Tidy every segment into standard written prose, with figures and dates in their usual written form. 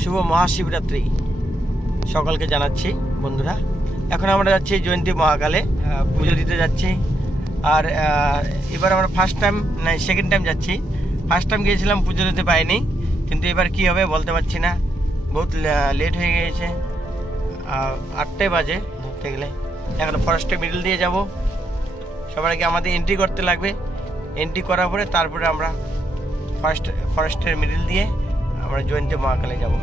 শুভ মহাশিবরাত্রি সকলকে জানাচ্ছি বন্ধুরা। এখন আমরা যাচ্ছি জয়ন্তী মহাকালে পুজো দিতে যাচ্ছি। আর এবার আমরা ফার্স্ট টাইম না সেকেন্ড টাইম যাচ্ছি। ফার্স্ট টাইম গিয়েছিলাম, পুজো দিতে পাইনি, কিন্তু এবার কি হবে বলতে পারছি না, বহুত লেট হয়ে গিয়েছে। 8টায় বাজে ধরতে গেলে। এখন ফরেস্টের মিডল দিয়ে যাব। সবার আগে আমাদের এন্ট্রি করতে লাগবে। এন্ট্রি করার পরে তারপরে আমরা ফরেস্টের মিডল দিয়ে আমরা জয়ন্তী মহাকালে যাব।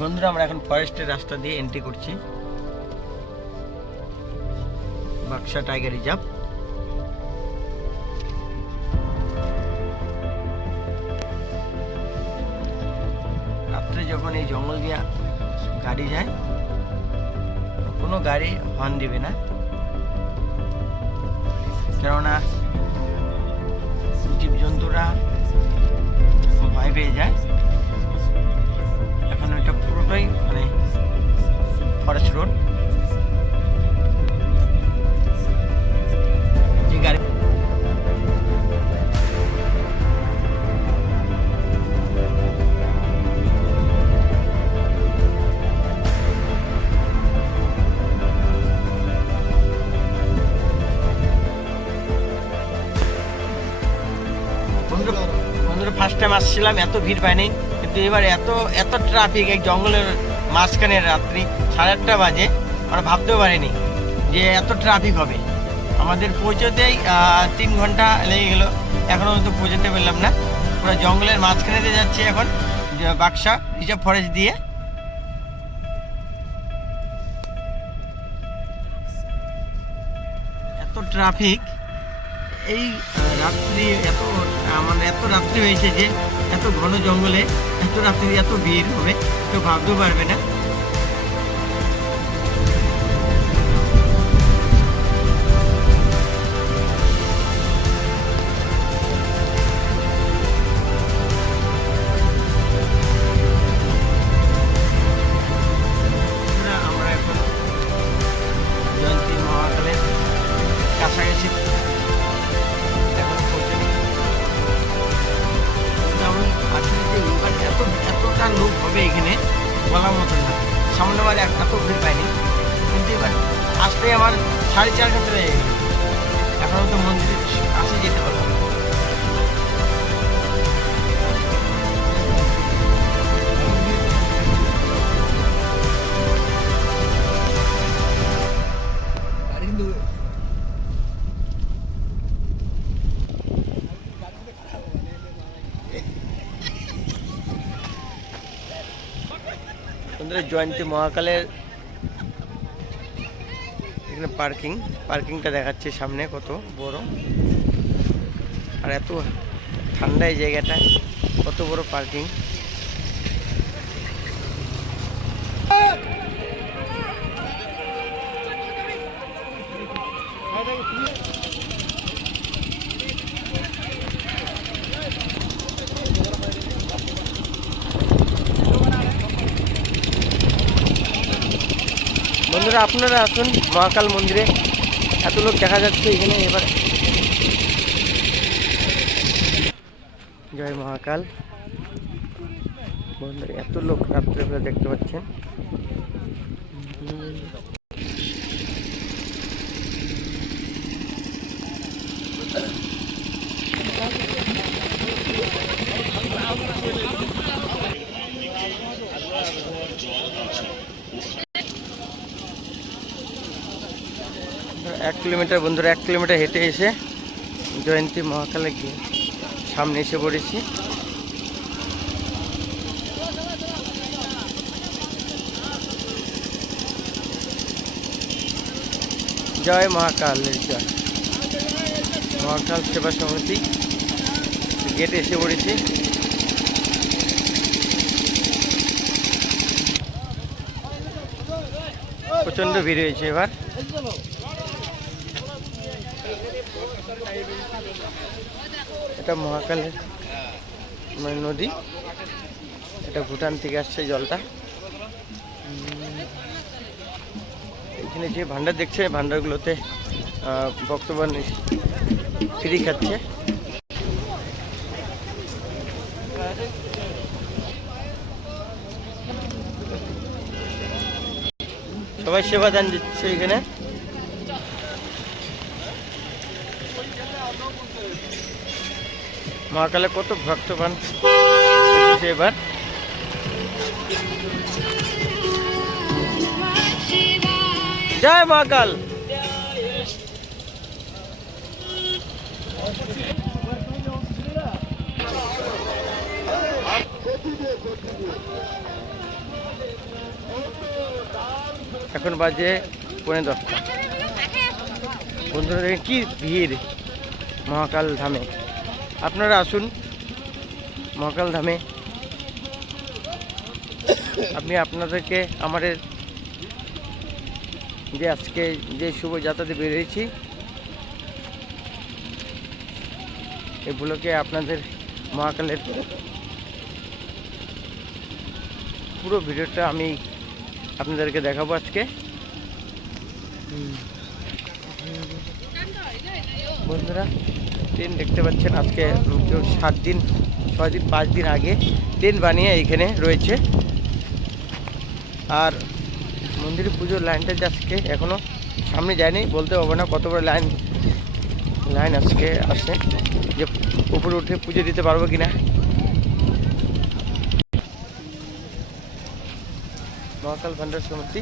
বন্ধুরা, আমরা এখন ফরেস্টের রাস্তা দিয়ে এন্ট্রি করছি। Baksa tiger reserve. রাত্রে যখন এই জঙ্গল দিয়ে গাড়ি যায়, কোনো গাড়ি হর্ন দিবে না, কেননা জীবজন্তুরা ভয় পেয়ে যায়। এখন এটা পুরোটাই মানে ফরেস্ট রোড। যে গাড়ি বন্ধুরা ফার্স্ট টাইম আসছিলাম, এত ভিড় পাইনি, কিন্তু এবার এত ট্রাফিক এই জঙ্গলের মাঝখানে। রাত্রি 8:30 বাজে, আমরা ভাবতেও পারিনি যে এত ট্রাফিক হবে। আমাদের পৌঁছতেই 3 ঘন্টা লেগে গেল, এখনও হয়তো পৌঁছতে পারলাম না। পুরো জঙ্গলের মাঝখানে দিয়ে যাচ্ছি এখন বাক্সা রিজার্ভ ফরেস্ট দিয়ে। এত ট্রাফিক এই রাত্রি, এত রাত্রি হয়েছে যে এত ঘন জঙ্গলে এত রাত্রি এত ভিড় হবে কেউ ভাবতেও পারবে না। আমরা এখন জয়ন্তী মহাকালের কাছাকাছি এতটা লোক হবে এখানে বলার মতন না। সামনেবার এত ভিড় পাইনি, কিন্তু এবার আসতে আমার 4.5 ঘন্টা লেগে গেল। এখনও তো মন্দিরের কাছে যেতে পারলাম। জয়ন্তী মহাকালের এখানে পার্কিংটা দেখাচ্ছে সামনে, কত বড় আর এত ঠান্ডা এই জায়গাটায়, কত বড় পার্কিং। বন্ধুরা, আপনারা আসুন মহাকাল মন্দিরে। এত লোক দেখা যাচ্ছে এখানে। এবার জয় মহাকাল। বন্ধুরা, এত লোক রাত্রেবেলা দেখতে পাচ্ছেন। বন্ধুরা 1 কিলোমিটার হেঁটে এসে জয়ন্তী মহাকালে গিয়ে সামনে এসে পড়েছি। জয় মহাকালের জয়। মহাকাল সেবা সমিতি গেটে এসে পড়েছি। প্রচন্ড ভিড় হয়েছে এবার। এটা মহাকালের মানে নদী, এটা ভুটান থেকে আসছে জলটা। এখানে যে ভান্ডার দেখছে, ভান্ডারগুলোতে বক্তব্য ফ্রি খাচ্ছে। সবাই সেবা দান দিচ্ছে এখানে। মহাকালে কত ভক্তবান এসেছে এবার। জয় মহাকাল। এখন বাজে 9:30। বন্ধুরা দেখেন কি ভিড় মহাকাল ধামে। আপনারা আসুন মহাকাল ধামে। আমি আপনাদেরকে আমাদের যে আজকে যে শুভযাত্রাতে বেরিয়েছি এগুলোকে আপনাদের মহাকালের পুরো ভিডিওটা আমি আপনাদেরকে দেখাবো আজকে। বন্ধুরা ট্রেন দেখতে পাচ্ছেন আজকে 7 দিন 6 দিন 5 দিন আগে ট্রেন বানিয়ে এইখানে রয়েছে। আর মন্দিরে পুজোর লাইনটা যে আজকে এখনও সামনে যায়নি, বলতে পারবো না কত বড় লাইন আজকে আসে, যে উপরে উঠে পুজো দিতে পারবো কিনা। মহাকাল ভান্ডার সমিতি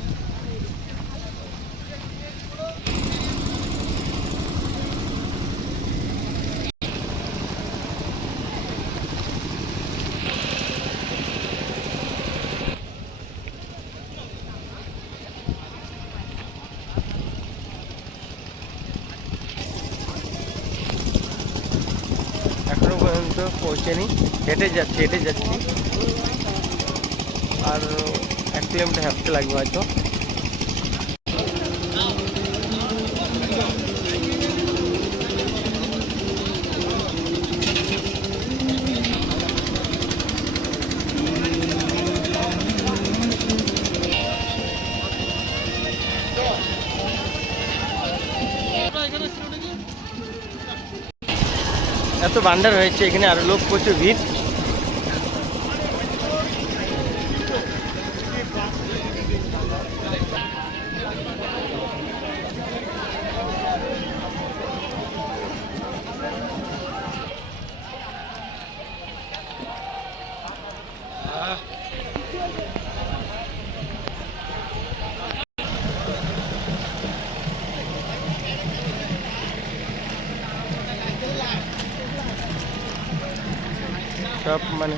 এখনো পর্যন্ত পৌঁছেনি। হেঁটে যাচ্ছি আর 1 কিলোমিটার হাঁটতে লাগবে হয়তো। এত ভান্ডার হয়েছে এখানে, আর লোক প্রচুর ভিড়। সব মানে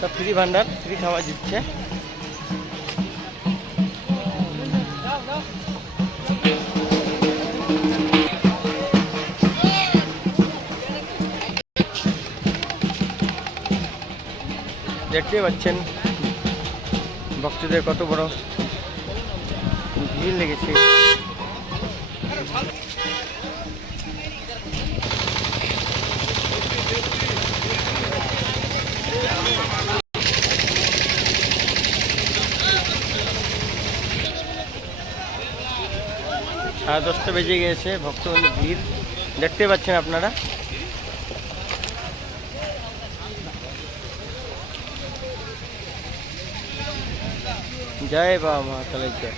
সব ফ্রি ভান্ডার, ফ্রি খাওয়া দিচ্ছে। দেখতে পাচ্ছেন ভক্তদের কত বড় ভিড় লেগেছে। সাড়ে 10টা বেজে গিয়েছে, ভক্তদের ভিড় দেখতে পাচ্ছেন আপনারা। জয় বাবা মহাকালের জয়।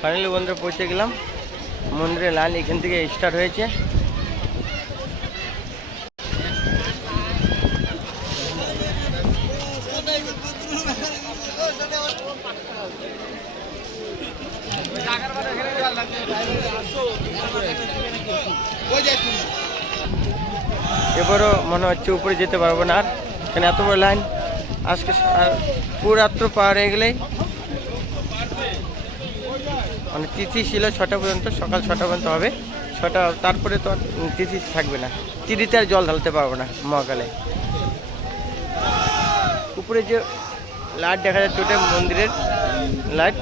ফাইনালি বন্ধুরা পৌঁছে গেলাম। মন্দিরের লাইন এখান থেকে স্টার্ট হয়েছে। এবারও মনে হচ্ছে উপরে যেতে পারবো না, আর এখানে এত বড় লাইন। আজকে আর পুরো রাত্র পার হয়ে গেলেই মানে তিথি ছিল 6টা পর্যন্ত, সকাল 6টা পর্যন্ত হবে। 6টা তারপরে তো আর তিথি থাকবে না, তিথিতে আর জল ঢালতে পারবো না মহাকালে। উপরে যে লাইট দেখা যাচ্ছে ওটা মন্দিরের লাইট।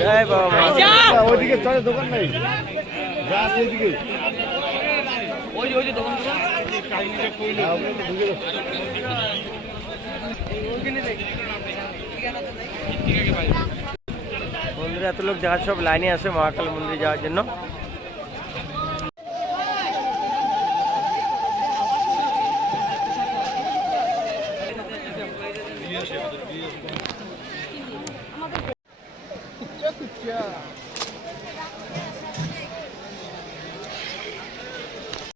জয় বাবা মহাকাল। ওইদিকে চলে দোকান নাই, যা আছে ওইদিকে। বন্ধুরা এত লোক যাওয়ার সব লাইনে আসে মহাকাল মন্দিরে যাওয়ার জন্য।